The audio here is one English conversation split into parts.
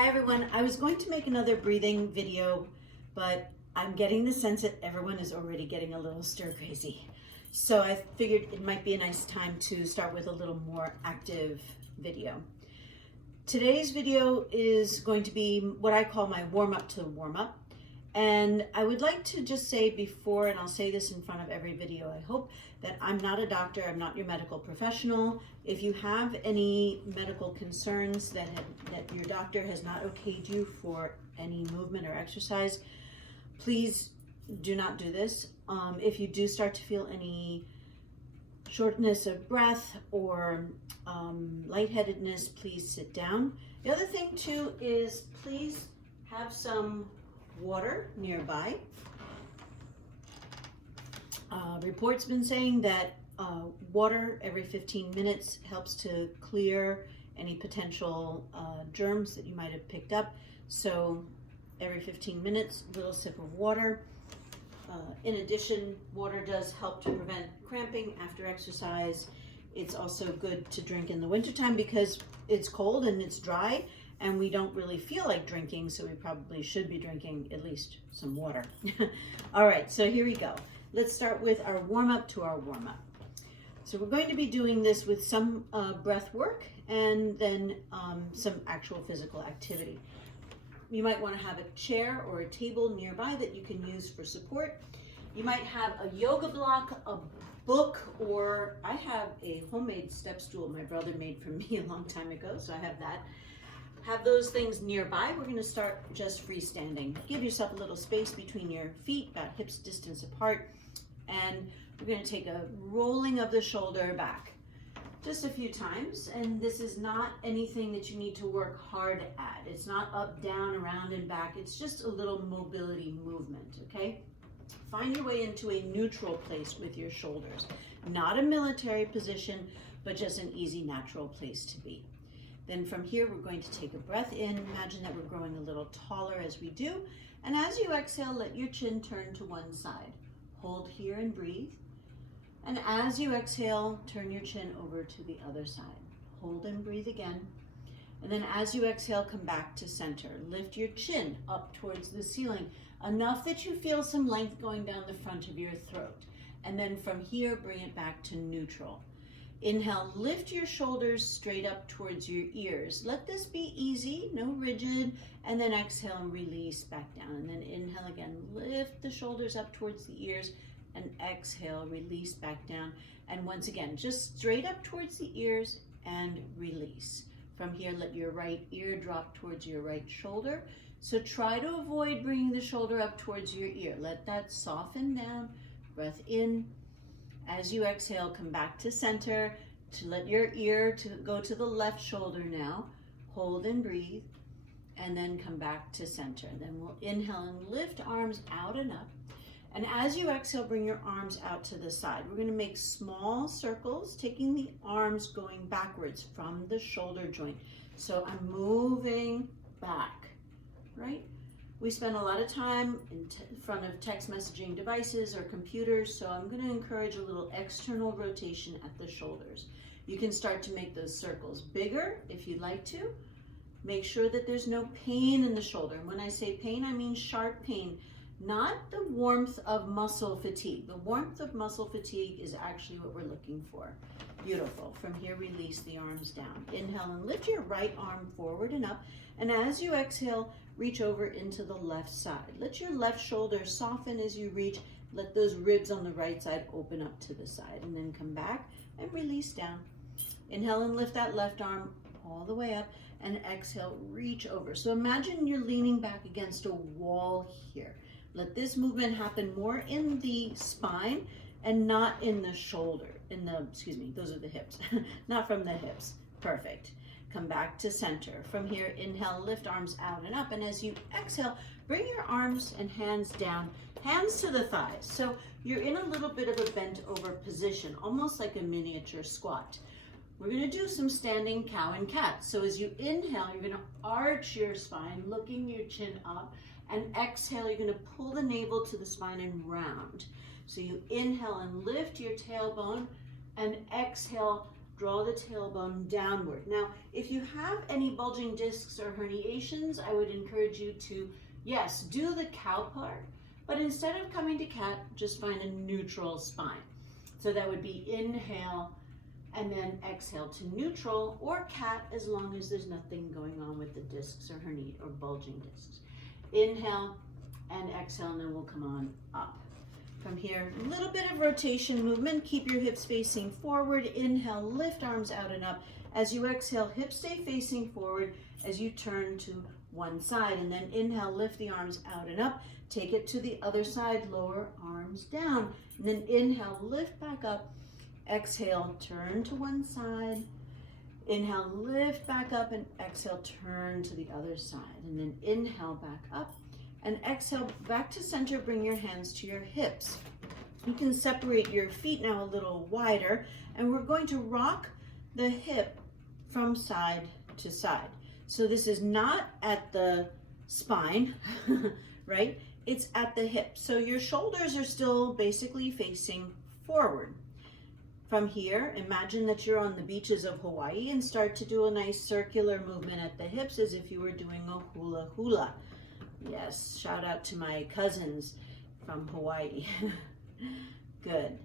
Hi everyone, I was going to make another breathing video, but I'm getting the sense that everyone is already getting a little stir crazy. So I figured it might be a nice time to start with a little more active video. Today's video is going to be what I call my warm-up to the warm-up. And I would like to just say before, and I'll say this in front of every video, I hope, that I'm not a doctor, I'm not your medical professional. If you have any medical concerns that your doctor has not okayed you for any movement or exercise, please do not do this. If you do start to feel any shortness of breath or lightheadedness, please sit down. The other thing too is please have some water nearby. Reports been saying that water every 15 minutes helps to clear any potential germs that you might have picked up. So every 15 minutes, a little sip of water. In addition, water does help to prevent cramping after exercise. It's also good to drink in the wintertime because it's cold and it's dry and we don't really feel like drinking, so we probably should be drinking at least some water. All right, so here we go. Let's start with our warm-up to our warm-up. So we're going to be doing this with some breath work and then some actual physical activity. You might want to have a chair or a table nearby that you can use for support. You might have a yoga block, a book, or I have a homemade step stool my brother made for me a long time ago, so I have that. Have those things nearby. We're going to start just freestanding. Give yourself a little space between your feet, about hips distance apart, and we're going to take a rolling of the shoulder back just a few times. And this is not anything that you need to work hard at. It's not up, down, around, and back. It's just a little mobility movement, okay? Find your way into a neutral place with your shoulders. Not a military position, but just an easy, natural place to be. Then from here, we're going to take a breath in. Imagine that we're growing a little taller as we do. And as you exhale, let your chin turn to one side. Hold here and breathe. And as you exhale, turn your chin over to the other side. Hold and breathe again. And then as you exhale, come back to center. Lift your chin up towards the ceiling, enough that you feel some length going down the front of your throat. And then from here, bring it back to neutral. Inhale, lift your shoulders straight up towards your ears. Let this be easy, no rigid, and then exhale and release back down. And then inhale again, lift the shoulders up towards the ears, and exhale, release back down. And once again, just straight up towards the ears and release. From here, let your right ear drop towards your right shoulder. So try to avoid bringing the shoulder up towards your ear. Let that soften down. Breath in. As you exhale, come back to center to let your ear go to the left shoulder now. Hold and breathe, and then come back to center. Then we'll inhale and lift arms out and up. And as you exhale, bring your arms out to the side. We're going to make small circles, taking the arms going backwards from the shoulder joint. So I'm moving back, right? We spend a lot of time in front of text messaging devices or computers, so I'm going to encourage a little external rotation at the shoulders. You can start to make those circles bigger if you'd like to. Make sure that there's no pain in the shoulder. And when I say pain, I mean sharp pain, not the warmth of muscle fatigue. The warmth of muscle fatigue is actually what we're looking for. Beautiful. From here, release the arms down. Inhale and lift your right arm forward and up. And as you exhale, reach over into the left side. Let your left shoulder soften as you reach. Let those ribs on the right side open up to the side. And then come back and release down. Inhale and lift that left arm all the way up. And exhale, reach over. So imagine you're leaning back against a wall here. Let this movement happen more in the spine and not in the shoulder. Those are the hips, not from the hips. Perfect. Come back to center. From here, inhale, lift arms out and up. And as you exhale, bring your arms and hands down, hands to the thighs. So you're in a little bit of a bent over position, almost like a miniature squat. We're going to do some standing cow and cat. So as you inhale, you're going to arch your spine, looking your chin up, and exhale, you're going to pull the navel to the spine and round. So you inhale and lift your tailbone, and exhale, draw the tailbone downward. Now, if you have any bulging discs or herniations, I would encourage you to, yes, do the cow part, but instead of coming to cat, just find a neutral spine. So that would be inhale and then exhale to neutral, or cat, as long as there's nothing going on with the discs or hernia or bulging discs. Inhale and exhale, and then we'll come on up. From here, a little bit of rotation movement. Keep your hips facing forward. Inhale, lift arms out and up. As you exhale, hips stay facing forward as you turn to one side. And then inhale, lift the arms out and up. Take it to the other side, lower arms down. And then inhale, lift back up. Exhale, turn to one side. Inhale, lift back up, and exhale, turn to the other side. And then inhale, back up. And exhale, back to center, bring your hands to your hips. You can separate your feet now a little wider, and we're going to rock the hip from side to side. So this is not at the spine, right? It's at the hip. So your shoulders are still basically facing forward. From here, imagine that you're on the beaches of Hawaii and start to do a nice circular movement at the hips as if you were doing a hula hula. Yes, shout out to my cousins from Hawaii. Good.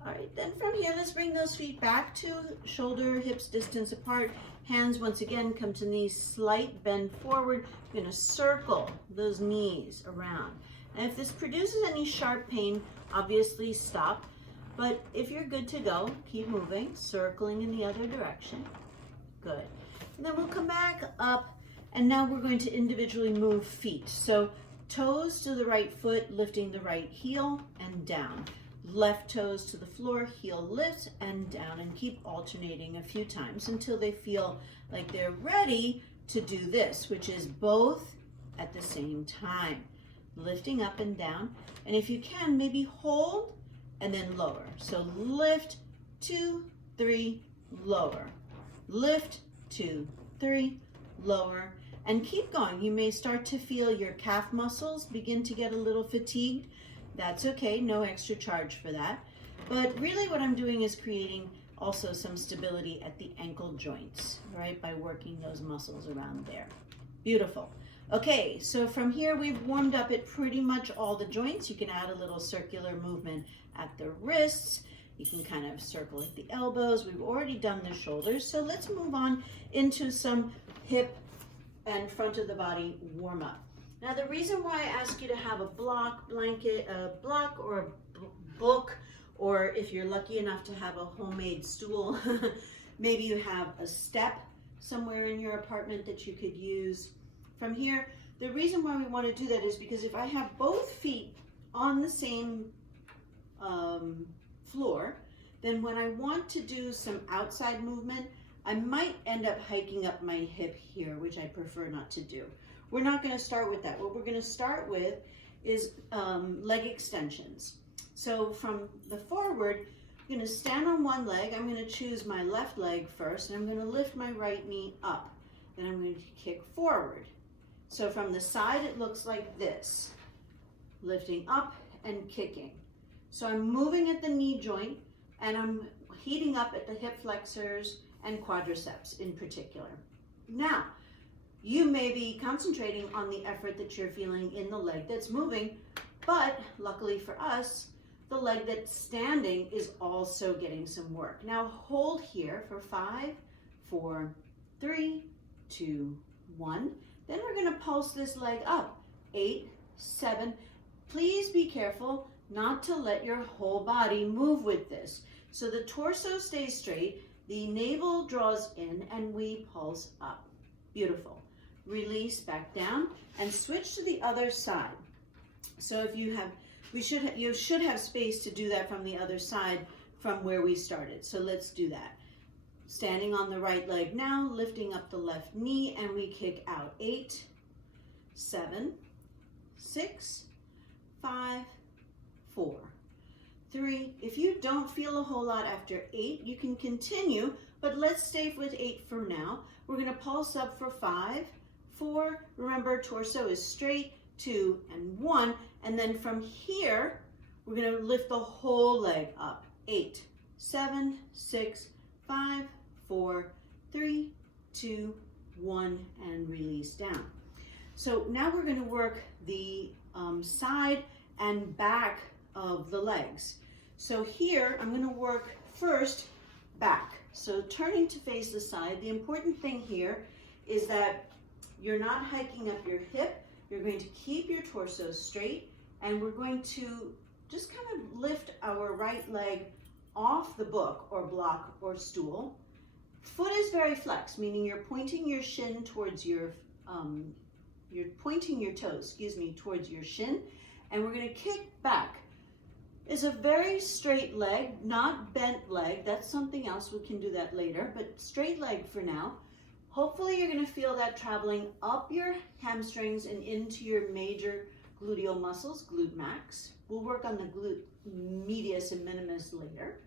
All right, then from here, let's bring those feet back to shoulder, hips distance apart. Hands, once again, come to knees, slight bend forward. You're gonna circle those knees around. And if this produces any sharp pain, obviously stop. But if you're good to go, keep moving, circling in the other direction. Good. And then we'll come back up, and now we're going to individually move feet. So toes to the right foot, lifting the right heel and down. Left toes to the floor, heel lifts and down, and keep alternating a few times until they feel like they're ready to do this, which is both at the same time. Lifting up and down. And if you can, maybe hold and then lower. So lift, 2, 3, lower. Lift, 2, 3, lower. And keep going. You may start to feel your calf muscles begin to get a little fatigued. That's okay, no extra charge for that. But really what I'm doing is creating also some stability at the ankle joints, right? By working those muscles around there. Beautiful. Okay, so from here we've warmed up at pretty much all the joints. You can add a little circular movement at the wrists. You can kind of circle at the elbows. We've already done the shoulders. So let's move on into some hip and front of the body warm up. Now the reason why I ask you to have a block, blanket, a block or a book, or if you're lucky enough to have a homemade stool, maybe you have a step somewhere in your apartment that you could use. From here, the reason why we want to do that is because if I have both feet on the same floor, then when I want to do some outside movement, I might end up hiking up my hip here, which I prefer not to do. We're not going to start with that. What we're going to start with is leg extensions. So from the forward, I'm going to stand on one leg. I'm going to choose my left leg first, and I'm going to lift my right knee up. Then I'm going to kick forward. So from the side, it looks like this, lifting up and kicking. So I'm moving at the knee joint, and I'm heating up at the hip flexors and quadriceps in particular. Now, you may be concentrating on the effort that you're feeling in the leg that's moving, but luckily for us, the leg that's standing is also getting some work. Now hold here for 5, 4, 3, 2, 1. Then we're going to pulse this leg up. 8, 7. Please be careful not to let your whole body move with this. So the torso stays straight, the navel draws in, and we pulse up. Beautiful. Release back down and switch to the other side. So if you have, you should have space to do that from the other side from where we started. So let's do that. Standing on the right leg now, lifting up the left knee, and we kick out. 8, 7, 6, 5, 4, 3. If you don't feel a whole lot after 8, you can continue, but let's stay with 8 for now. We're going to pulse up for 5, 4. Remember, torso is straight, 2 and 1. And then from here, we're going to lift the whole leg up. 8, 7, 6, 5, 4, 3, 2, 1, and release down. So now we're going to work the side and back of the legs. So here I'm going to work first back. So turning to face the side, the important thing here is that you're not hiking up your hip. You're going to keep your torso straight, and we're going to just kind of lift our right leg off the book or block or stool. Foot is very flexed, meaning you're pointing your shin towards you're pointing your toes, towards your shin, and we're going to kick back. It's a very straight leg, not bent leg. That's something else. We can do that later, but straight leg for now. Hopefully you're going to feel that traveling up your hamstrings and into your major gluteal muscles, glute max. We'll work on the glute medius and minimus later.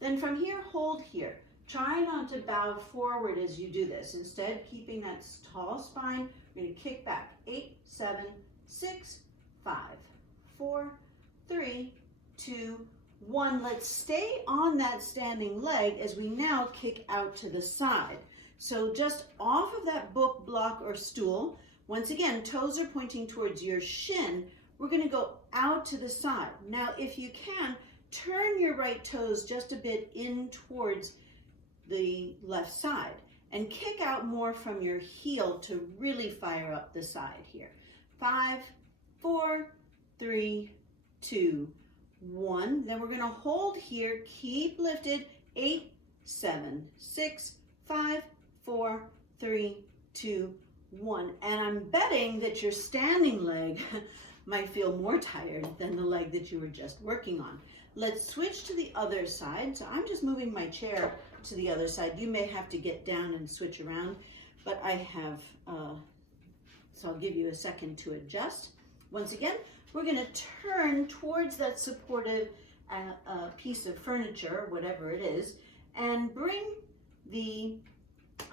Then from here, hold here. Try not to bow forward as you do this. Instead, keeping that tall spine, you're going to kick back. 8, 7, 6, 5, 4, 3, 2, 1. Let's stay on that standing leg as we now kick out to the side. So just off of that book, block, or stool. Once again, toes are pointing towards your shin. We're going to go out to the side. Now, if you can, turn your right toes just a bit in towards the left side and kick out more from your heel to really fire up the side here. 5, 4, 3, 2, 1. Then we're going to hold here. Keep lifted. 8, 7, 6, 5, 4, 3, 2, 1. And I'm betting that your standing leg might feel more tired than the leg that you were just working on. Let's switch to the other side. So I'm just moving my chair to the other side. You may have to get down and switch around, but I have, so I'll give you a second to adjust. Once again, we're going to turn towards that supportive piece of furniture, whatever it is, and bring the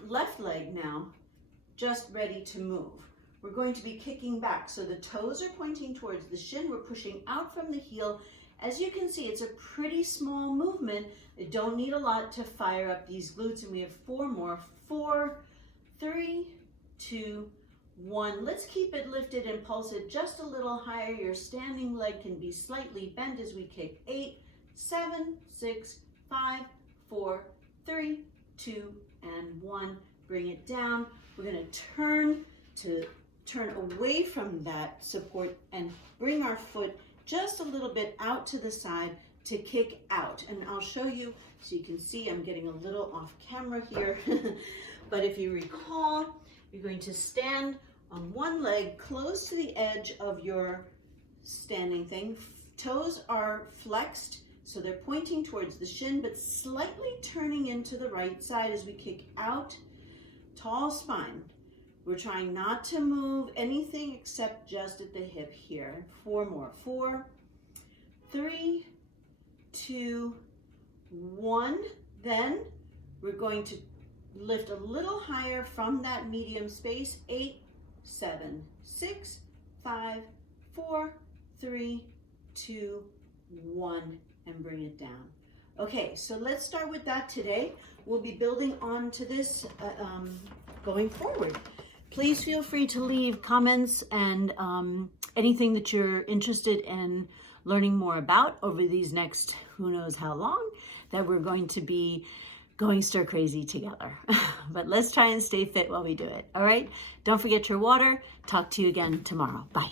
left leg now just ready to move. We're going to be kicking back. So the toes are pointing towards the shin. We're pushing out from the heel. As you can see, it's a pretty small movement. You don't need a lot to fire up these glutes. And we have 4 more. 4, 3, 2, 1. Let's keep it lifted and pulse it just a little higher. Your standing leg can be slightly bent as we kick. 8, 7, 6, 5, 4, 3, 2, and 1. Bring it down. We're going to turn away from that support and bring our foot just a little bit out to the side to kick out. And I'll show you so you can see I'm getting a little off camera here. But if you recall, you're going to stand on one leg close to the edge of your standing thing. Toes are flexed, so they're pointing towards the shin, but slightly turning into the right side as we kick out. Tall spine. We're trying not to move anything except just at the hip here. 4 more. 4, 3, 2, 1. Then we're going to lift a little higher from that medium space. 8, 7, 6, 5, 4, 3, 2, 1, and bring it down. Okay, so let's start with that today. We'll be building on to this going forward. Please feel free to leave comments and anything that you're interested in learning more about over these next who knows how long that we're going to be going stir crazy together. But let's try and stay fit while we do it. All right, don't forget your water. Talk to you again tomorrow. Bye.